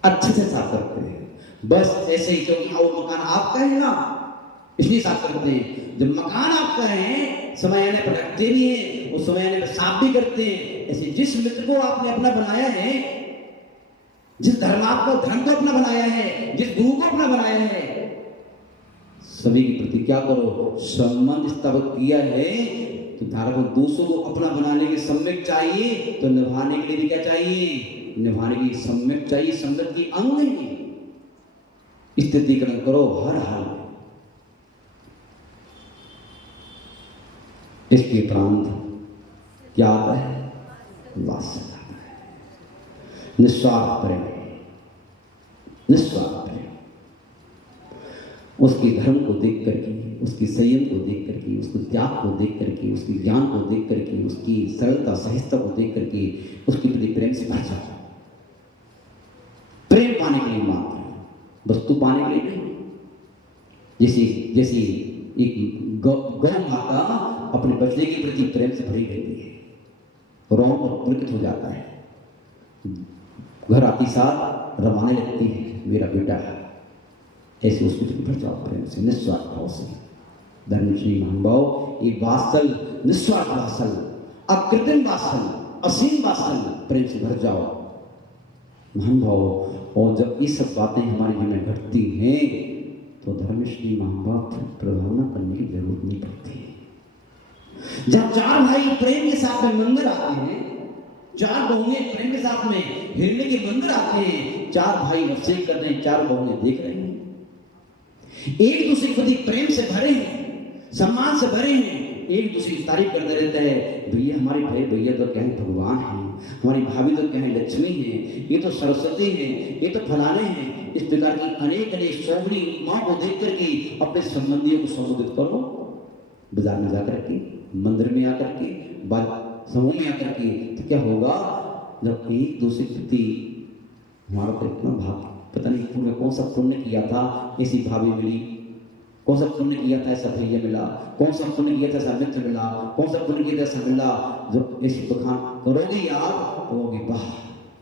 अच्छे से साफ करते हैं। बस ऐसे ही, क्योंकि वो मकान आपका है ना, इसलिए साफ करते हैं। जब मकान आपका है, समय आने पर रखते भी हैं, उस समय आने पर साफ भी करते हैं। ऐसे जिस मित्र को आपने अपना बनाया है, जिस धर्म को अपना बनाया है, जिस गुरु को अपना बनाया है, सभी के प्रति क्या करो? संबंध स्थापित किया है तो धारा दूसरों को अपना बनाने के सम्यक चाहिए, तो निभाने के लिए भी क्या चाहिए? निभाने के लिए सम्यक चाहिए, सम्यक की अंग नहीं। स्थितिकरण करो हर हाल में। इसके उपरांत क्या आता है? वात्सल्य आता है, निस्वार्थ प्रेम, निस्वार्थ प्रेम। उसके धर्म को देख करके, उसकी संयम को देख करके, उसके त्याग को देख करके, उसके ज्ञान को देख करके, उसकी सरलता सहिष्णुता को देख करके उसके प्रति प्रेम से भर जाओ। प्रेम पाने के लिए मात्र, वस्तु पाने के लिए नहीं। जैसे एक गौ माता अपने बच्चे के प्रति प्रेम से भरी रहती है, रोम पुलकित हो जाता है, घर आती साथ रमाने लगती है, मेरा बेटा है। ऐसे उसको भर जाओ प्रेम से, निस्वार्थ भाव से। धर्मश्री महानुभाव, ये वात्सल, निस्वार्थ वात्सल, अकृत्रिम वात्सल, असीम वात्सल प्रेम से भर जाओ महानुभाव। और जब ये सब बातें हमारे जीवन में घटती हैं तो धर्मश्री महानुभाव प्रभावना करने की जरूरत नहीं पड़ती है। जब चार भाई प्रेम के साथ में मंदिर आते हैं, चार बहुएं प्रेम के साथ में हिरण्य के मंदिर आते हैं, चार भाई अभिषेक कर रहे हैं, चार बहुएं देख रहे हैं, एक दूसरे के प्रति प्रेम से भरे हैं, सम्मान से भरे हैं, एक दूसरे की तारीफ करते रहते हैं। भैया हमारे भाई भैया तो क्या है भगवान हैं, हमारी भाभी तो क्या है लक्ष्मी हैं, ये तो सरस्वती हैं, ये तो फलाने हैं। इस प्रकार की अनेक अनेक सोबरी माँ को देख करके अपने संबंधियों को संबोधित करो। बाजार में जाकर के, मंदिर में आकर के, समूह में आकर के, तो क्या होगा? जब एक दूसरे के प्रति हमारा तो इतना भाव, पता नहीं तुमने कौन सा पुण्य किया था ऐसी भाभी मिली, कौन सा पुण्य किया था ऐसा भैया मिला, कौन सा पुण्य किया था ऐसा मित्र मिला, कौन सा पुण्य किया था ऐसा मिला। जब ऐसी बखान करोगे आप तो कहोगे वाह,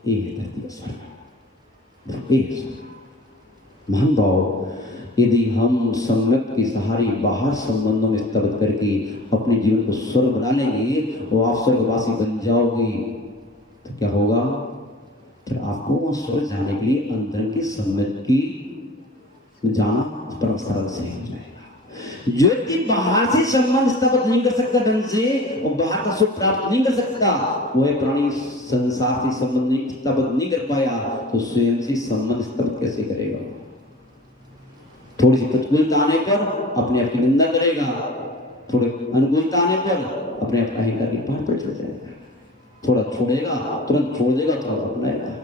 ये है धरती का स्वर्ग, ये है स्वर्ग। महान भाव, यदि हम सम्यक की सहारी बाहर संबंधों में स्थापित करके अपने जीवन को स्वर्ग बना लेंगे और आप स्वर्गवासी बन जाओगे, तो क्या होगा? फिर आपको वहाँ स्वर्ग जाने के लिए अंदर की सम्यक की जाना परम सरल से हो जाएगा। जो व्यक्ति बाहर से संबंध स्थापित नहीं कर सकता ढंग से और बाहर का सुख प्राप्त नहीं कर सकता, वह प्राणी संसार से संबंध स्थापित नहीं कर पाया तो स्वयं से संबंध स्थापित कैसे करेगा? थोड़ी सी प्रतिकूलता आने पर अपने आप की निंदा करेगा, थोड़े अनुकूलता आने पर अपने आप अहंकार की पहाड़ पर चढ़ जाएगा, थोड़ा छोड़ेगा तुरंत छोड़ देगा, थोड़ा अपनाएगा।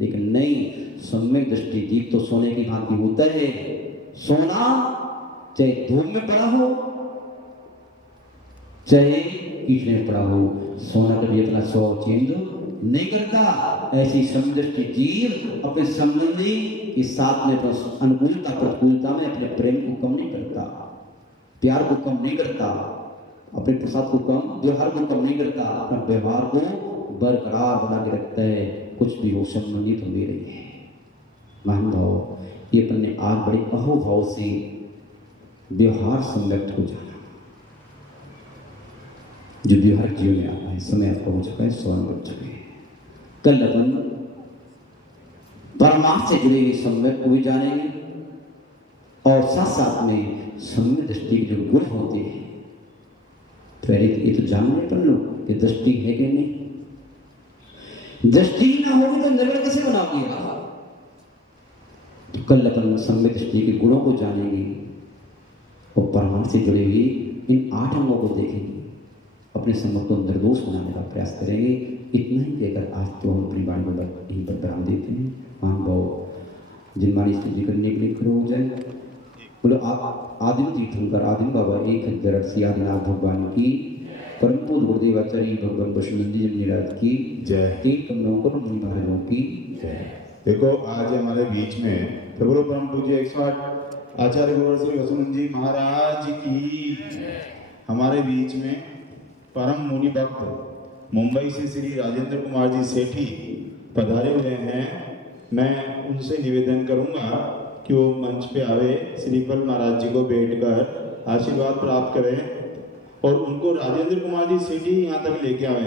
लेकिन नहीं, सम्यक दृष्टि दीप तो सोने की भांति होता है। सोना चाहे धूप में पड़ा हो चाहे कीचड़ में पड़ा हो, सोना कभी अपना स्वभाव चेंज नहीं करता। ऐसी समदृष्टि जीव अपने संबंधी के साथ में अनुकूलता प्रतिकूलता में अपने प्रेम को कम नहीं करता, प्यार को कम नहीं करता, अपने प्रसाद को कम, व्यवहार को कम नहीं करता, अपना व्यवहार को बरकरार बना के रखता है। कुछ भी हो संबंधी तो मेरे है। महान भाव, ये अपने आज बड़े अहोभाव से व्यवहार संव्यक्त हो जाना, जो व्यवहार जीवन में आता है। समय आपको हो चुका है, स्वयं बन चुके हैं। कल अपन परमार्थ से जुड़े हुए सम्यक को भी जानेंगे और साथ साथ में सम्यक दृष्टि के जो गुण होते हैं, पहले ये तो जानने पर लोग कि दृष्टि है कि नहीं। दृष्टि ना होगी तो निर्णय कैसे बनाओगे? तो कल अपन सम्यक दृष्टि के गुणों को जानेंगे और परमार्थ से जुड़े हुए इन 8 अंगों को देखेंगे, अपने सम्यक को निर्दोष बनाने का प्रयास करेंगे। इतना ही कहकर आज तो हम अपनी वाणी को यहीं पर विराम देते हैं। महान भाव, जिन वाणी स्तुति करने के लिए खड़े हो जाए, बोलो आप आदिम तीर्थंकर आदिम बाबा एक हजार आदिनाथ भगवान की, परम पूज्य गुरुदेवाचार्य भगवान बसुनंदी जी महाराज की जय, एक कमलों को मुनि महाराजों की जय। देखो आज हमारे बीच में प्रभु परम पूज्य 108 आचार्य गुरु श्री बसुनंदी जी महाराज की, हमारे बीच में परम मुनि भक्त मुंबई से श्री राजेंद्र कुमार जी सेठी पधारे हुए हैं। मैं उनसे निवेदन करूंगा कि वो मंच पे आवे, श्रीफल महाराज जी को बैठकर आशीर्वाद प्राप्त करें और उनको राजेंद्र कुमार जी सेठी यहाँ तक लेके आवे।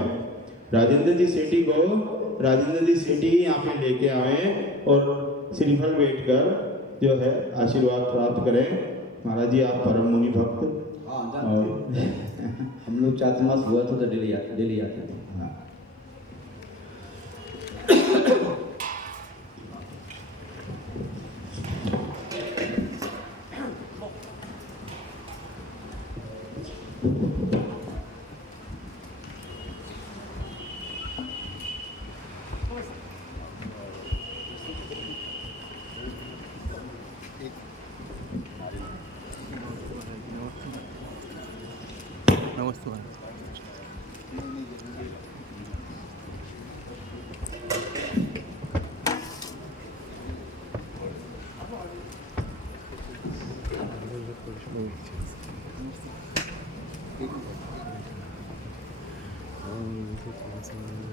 राजेंद्र जी सेठी यहाँ पे लेके आवे और श्रीफल बैठकर जो है आशीर्वाद प्राप्त करें। महाराज जी आप परम मुनि भक्त। हाँ, और हम लोग चातुर्मास हुआ तो डेली आते थे। हाँ। नमस्ते।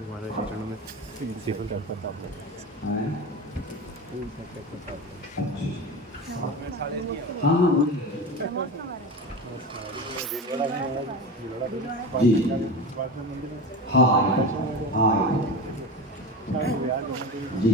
हमारे चरणों में श्रीफल का प्रताप जी हाँ हाँ जी।